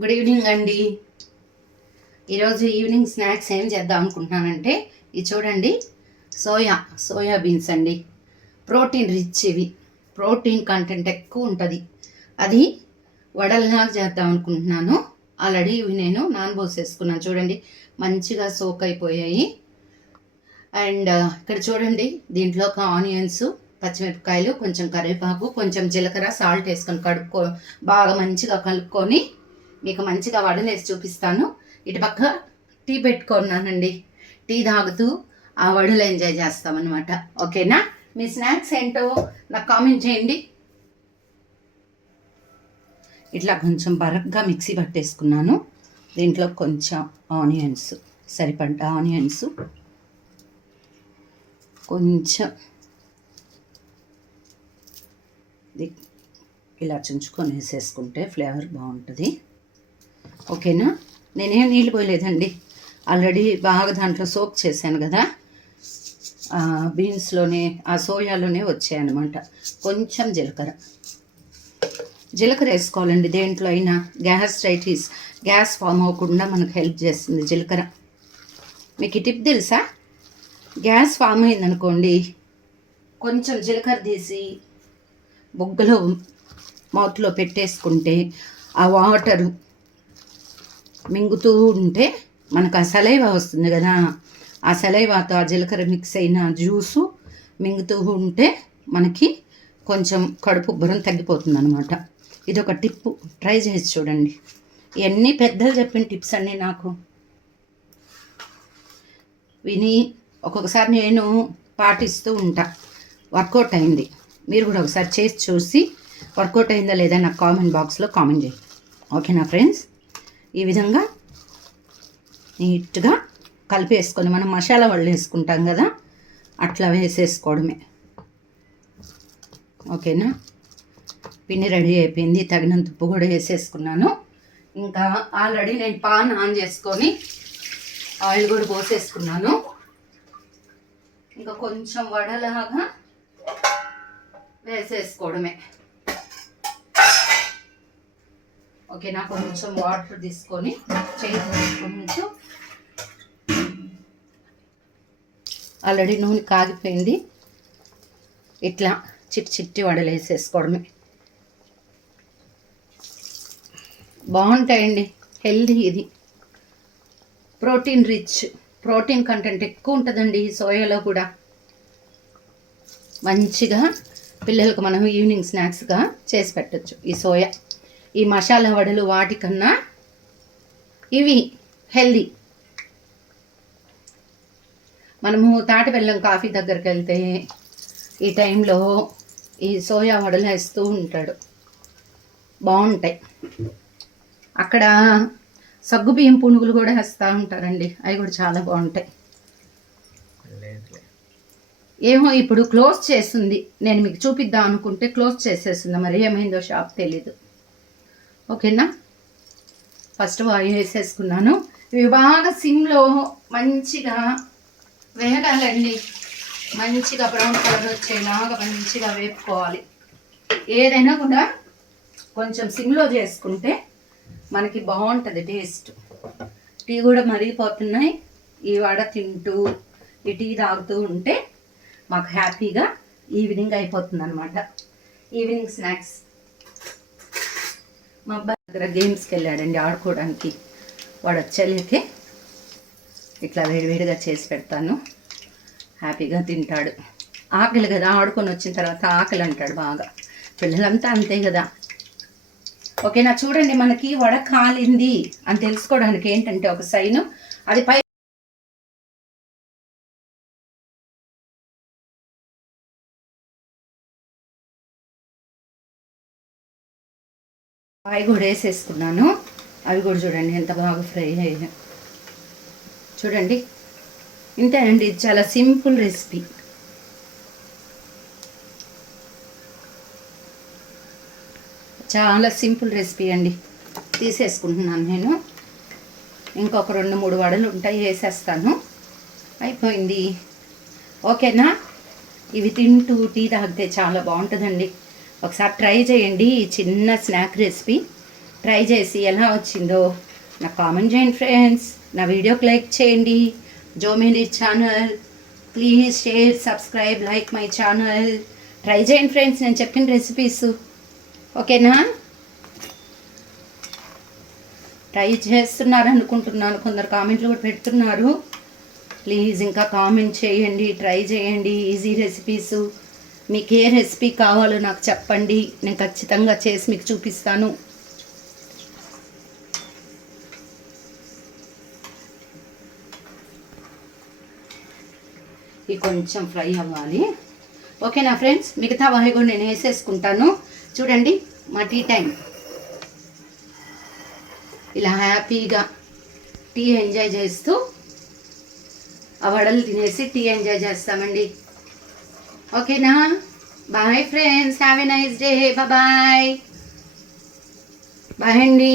Good evening అండి. ఈరోజు evening snacks ఏం చేద్దాం అనుకుంటున్నానంటే ఇది చూడండి, సోయా బీన్స్ అండి. ప్రోటీన్ రిచ్ ఇవి, ప్రోటీన్ కంటెంట్ ఎక్కువ ఉంటుంది. అది వడల్లా చేద్దాం అనుకుంటున్నాను. ఆల్రెడీ ఇవి నేను నానబోసేసుకున్నాను. చూడండి మంచిగా సోక్ అయిపోయాయి. అండ్ ఇక్కడ చూడండి, దీంట్లో ఒక ఆనియన్స్, పచ్చిమిరపకాయలు, కొంచెం కరివేపాకు, కొంచెం జీలకర్ర, సాల్ట్ వేసుకొని బాగా మంచిగా కలుపుకొని మీకు మంచిగా వడలేసి చూపిస్తాను. ఇటు పక్క టీ పెట్టుకున్నానండి. టీ తాగుతూ ఆ వడలు ఎంజాయ్ చేస్తామన్నమాట. ఓకేనా? మీ స్నాక్స్ ఏంటో నాకు కామెంట్ చేయండి. ఇట్లా కొంచెం బరగ్గా మిక్సీ పట్టేసుకున్నాను. దీంట్లో కొంచెం ఆనియన్స్, సరిపడ్డ ఆనియన్స్, కొంచెం ఇలా చుంచుకొని వేసేసుకుంటే ఫ్లేవర్ బాగుంటుంది. ఓకేనా? నేనేం నీళ్ళు పోయలేదండి, ఆల్రెడీ బాగా దాంట్లో సోప్ చేశాను కదా, బీన్స్లోనే ఆ సోయాలోనే వచ్చాయన్నమాట. కొంచెం జీలకర్ర వేసుకోవాలండి. దేంట్లో అయినా గ్యాస్ ఫామ్ అవ్వకుండా మనకు హెల్ప్ చేస్తుంది జీలకర్ర. మీకు ఈ టిప్ తెలుసా? గ్యాస్ ఫామ్ అయిందనుకోండి, కొంచెం జీలకర్ర తీసి బొగ్గలో మౌత్లో పెట్టేసుకుంటే ఆ వాటరు మింగుతూ ఉంటే మనకు ఆ సలైవా వస్తుంది కదా, ఆ సలైవాతో ఆ జీలకర్ర మిక్స్ అయిన జ్యూసు మింగుతూ ఉంటే మనకి కొంచెం కడుపు ఉబ్బరం తగ్గిపోతుంది అనమాట. ఇది ఒక టిప్పు, ట్రై చేసి చూడండి. ఇవన్నీ పెద్దలు చెప్పిన టిప్స్ అన్నీ నాకు విని ఒక్కొక్కసారి నేను పాటిస్తూ ఉంటా. వర్కౌట్ అయింది. మీరు కూడా ఒకసారి చేసి చూసి వర్కౌట్ అయిందా లేదా నాకు కామెంట్ బాక్స్లో కామెంట్ చేయండి. ఓకేనా ఫ్రెండ్స్? ఈ విధంగా నీట్గా కలిపేసుకొని మనం మసాలా వడలు వేసుకుంటాం కదా, అట్లా వేసేసుకోవడమే. ఓకేనా? పిండి రెడీ అయిపోయింది. తగినంత ఉప్పు కూడా వేసేసుకున్నాను. ఇంకా ఆల్రెడీ నేను పాన్ ఆన్ చేసుకొని ఆయిల్ కూడా పోసేసుకున్నాను. ఇంకా కొంచెం వడలాగా వేసేసుకోవడమే. ఓకేనా? కొంచెం వాటర్ తీసుకొని కొంచెం ఆల్రెడీ నూనె కాగిపోయింది. ఇట్లా చిట్టి వడలు వేసేసుకోవడమే. బాగుంటాయండి, హెల్దీ. ఇది ప్రోటీన్ రిచ్, ప్రోటీన్ కంటెంట్ ఎక్కువ ఉంటుందండి ఈ సోయాలో కూడా. మంచిగా పిల్లలకు మనం ఈవినింగ్ స్నాక్స్గా చేసి పెట్టచ్చు. ఈ సోయా, ఈ మసాలా వడలు వాటికన్నా ఇవి హెల్దీ. మనము తాటి బెల్లం కాఫీ దగ్గరికి వెళ్తే ఈ టైంలో ఈ సోయా వడలు వేస్తూ ఉంటాడు, బాగుంటాయి. అక్కడ సగ్గుబియ్యం పునుగులు కూడా వేస్తూ ఉంటారండి, అవి కూడా చాలా బాగుంటాయి. ఏమో ఇప్పుడు క్లోజ్ చేస్తుంది, నేను మీకు చూపిద్దాం అనుకుంటే క్లోజ్ చేసేస్తుంది. మరి ఏమైందో షాప్ తెలీదు. ఓకేనా? ఫస్ట్ ఆయిల్ వేసేసుకున్నాను. ఇవి బాగా సిమ్లో మంచిగా వేగాలండి. మంచిగా బ్రౌన్ కలర్ వచ్చేలాగా మంచిగా వేపుకోవాలి. ఏదైనా కూడా కొంచెం సిమ్లో చేసుకుంటే మనకి బాగుంటుంది టేస్ట్. టీ కూడా మరిగిపోతున్నాయి. ఈ వడ తింటూ ఈ టీ తాగుతూ ఉంటే మాకు హ్యాపీగా ఈవినింగ్ అయిపోతుంది అనమాట. Evening snacks. మా అబ్బాయి దగ్గర గేమ్స్కి వెళ్ళాడండి ఆడుకోవడానికి. వాడు వచ్చేలేకే ఇట్లా వేడివేడిగా చేసి పెడతాను, హ్యాపీగా తింటాడు. ఆకలి కదా, ఆడుకొని వచ్చిన తర్వాత ఆకలి అంటాడు బాగా. పిల్లలంతా అంతే కదా. ఓకేనా? చూడండి, మనకి వడ కాలింది అని తెలుసుకోవడానికి ఏంటంటే ఒక సైను, అది పై అవి కూడా వేసేసుకున్నాను. అవి కూడా చూడండి ఎంత బాగా ఫ్రై అయ్యాయి. చూడండి, ఇంతేనండి. ఇది చాలా సింపుల్ రెసిపీ. చాలా సింపుల్ రెసిపీ అండి. తీసేసుకుంటున్నాను నేను. ఇంకొక 2-3 వడలు ఉంటాయి, వేసేస్తాను. అయిపోయింది. ఓకేనా? ఇవి తింటూ టీ తాగితే చాలా బాగుంటుందండి. ఒకసారి ట్రై చేయండి ఈ చిన్న స్నాక్ రెసిపీ. ట్రై చేసి ఎలా వచ్చిందో నాకు కామెంట్ చేయండి ఫ్రెండ్స్. నా వీడియోకి లైక్ చేయండి. జోమేని channel please share subscribe like my channel. Try చేయండి ఫ్రెండ్స్ నేను చెప్పిన రెసిపీస్. ఓకేనా? ట్రై చేస్తున్నారు అనుకుంటున్నాను. కొందరు కామెంట్లు కూడా పెడుతున్నారు. ప్లీజ్ ఇంకా కామెంట్ చేయండి, ట్రై చేయండి. Easy recipes. మీకు ఏ రెసిపీ కావాలో నాకు చెప్పండి, నేను ఖచ్చితంగా చేసి మీకు చూపిస్తాను. ఇది కొంచెం ఫ్రై అవ్వాలి. ఓకేనా ఫ్రెండ్స్? మిగతా వాయి కూడా నేను వేసేసుకుంటాను. చూడండి మా టీ టైం. ఇలా హ్యాపీగా టీ ఎంజాయ్ చేస్తూ ఆ వడలు తినేసి టీ ఎంజాయ్ చేస్తామండి. ఓకేనా? Bye friends, have a nice day. Bye bye అండి.